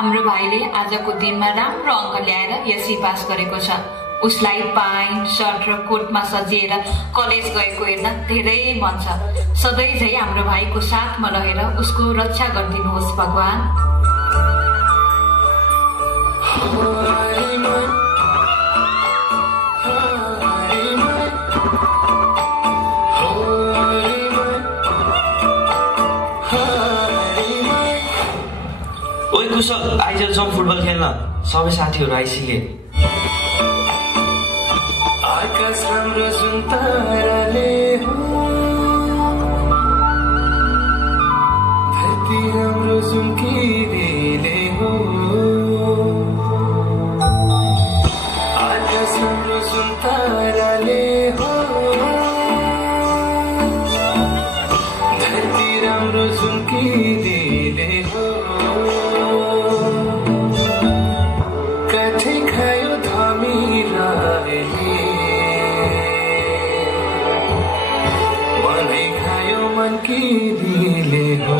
हाम्रो भाइले आजको दिनमा राम्रो अङ्क ल्याएर एससी पास गरेको छ। उसलाई पाइन्ट सर्ट र कोटमा सजिएर कलेज गएको हेर्न धेरै मन छ। सधैँ झै हाम्रो भाइको साथमा रहेर उसको रक्षा गरिदिनुहोस् भगवान। ओइ कुशल, आइज जाउँ फुटबल खेल्न। सबै साथीहरू आइसके। आकाश राम्रो जुन ताराले हो, धरती राम्रो जुन किरीले हो, आकाश राम्रो जुन ताराले हो, धरती राम्रो जुन किरीले हो, काठै खायो धमिराले, मनै खायो मन किरीले हो।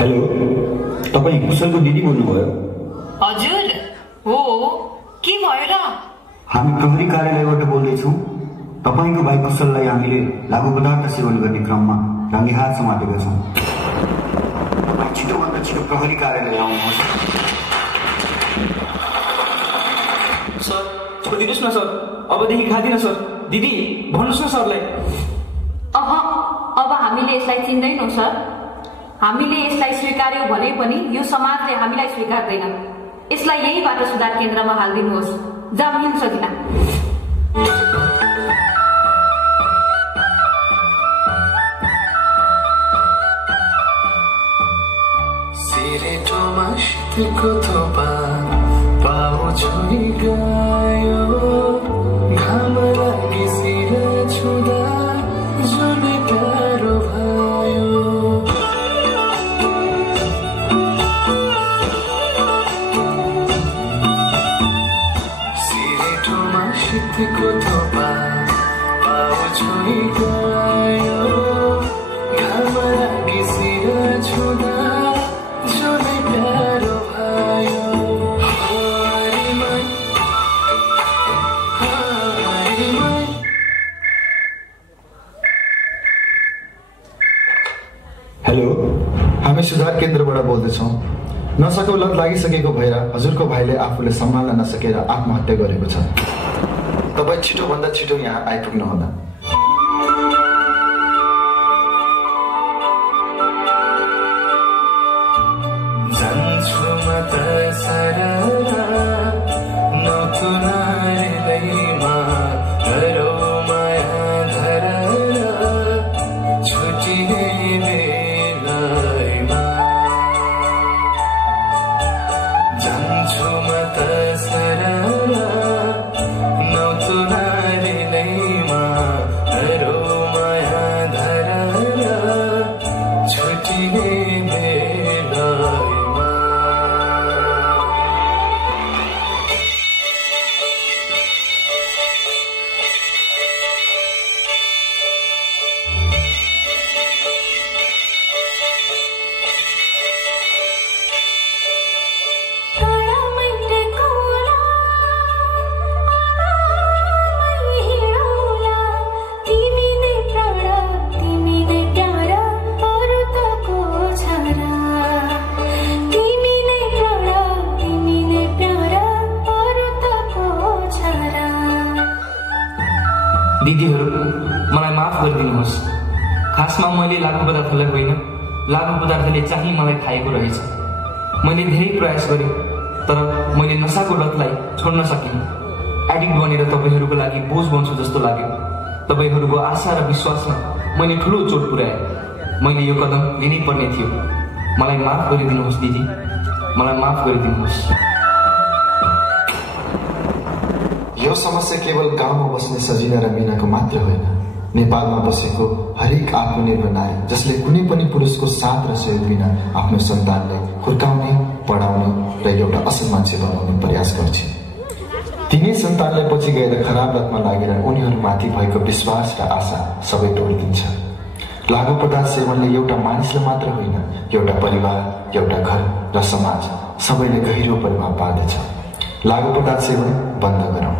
हेलो, तपाईँ कुशलको दिदी बोल्नुभयो? हजुर हो, के भयो र? हामी प्रहरी कार्यालयबाट बोल्दैछौँ। तपाईँको भाइ कुशललाई हामीले लागु पदार्थ सेवन गर्ने क्रममा रङ्गे हात समातेका छौँ। तपाईँ छिटोभन्दा छिटो प्रहरी कार्यालय आउनुहोस्। सर, छोडिदिनुहोस् न सर, अबदेखि खाँदिन सर। दिदी भन्नुहोस् न सरलाई। अब हामीले यसलाई चिन्दैनौँ सर। हामीले यसलाई स्वीकार्यौँ भने पनि यो समाजले हामीलाई स्वीकार्दैन। यसलाई यहीबाट सुधार केन्द्रमा हालिदिनुहोस्। जमिन सकिन। सिरेटोमा शीतको थोपा पाउ छोई गयो, घाम लागि सिर छुँदा जुन प्यारो भयो। सिरेटोमा शीतको थोपा पाउ छोई गयो, घाम लागि सिर छुँदा हेलो, हामी सुधार केन्द्रबाट बोल्दैछौँ। नसाको लत लागिसकेको भएर हजुरको भाइले आफूले सम्हाल्न नसकेर आत्महत्या गरेको छ। तपाईँ छिटोभन्दा छिटो यहाँ आइपुग्नुहोला। जान्छु म त सररा नथुनारैमा गरौ माया धररा छुटिने बेलामा। जान्छु म त सररा नथुनारैमा गरौ माया धररा छुटिने दिदीहरू, मलाई माफ गरिदिनुहोस्। खासमा मैले लागु पदार्थलाई होइन, लागु पदार्थले चाहिँ मलाई खाएको रहेछ। मैले धेरै प्रयास गरेँ, तर मैले नसाको लतलाई छोड्न सकिनँ। एडिक्ट बनेर तपाईँहरूको लागि बोझ बन्छु जस्तो लाग्यो। तपाईँहरूको आशा र विश्वासमा मैले ठुलो चोट पुर्याएँ। मैले यो कदम लिनै पर्ने थियो। मलाई माफ गरिदिनुहोस् दिदी, मलाई माफ गरिदिनुहोस्। यो समस्या केवल गाउँमा बस्ने सजिना र मिनाको मात्र होइन, नेपालमा बसेको हरेक आत्मनिर्भर नारी जसले कुनै पनि पुरुषको साथ र सहयोग बिना आफ्नो सन्तानलाई हुर्काउने, पढाउने र एउटा असल मान्छे बनाउने प्रयास गर्छिन्। तिनै सन्तानलाई पछि गएर खराब लतमा लागेर उनीहरूमाथि भएको विश्वास र आशा सबै तोडिदिन्छ। लागु पदार्थ सेवनले एउटा मानिसलाई मात्र होइन, एउटा परिवार, एउटा घर र समाज सबैले गहिरो प्रभाव पार्दछ। लागु पदार्थ सेवन बन्द गरौँ।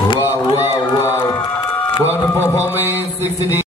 Wow, wow, wow. What a performance, 60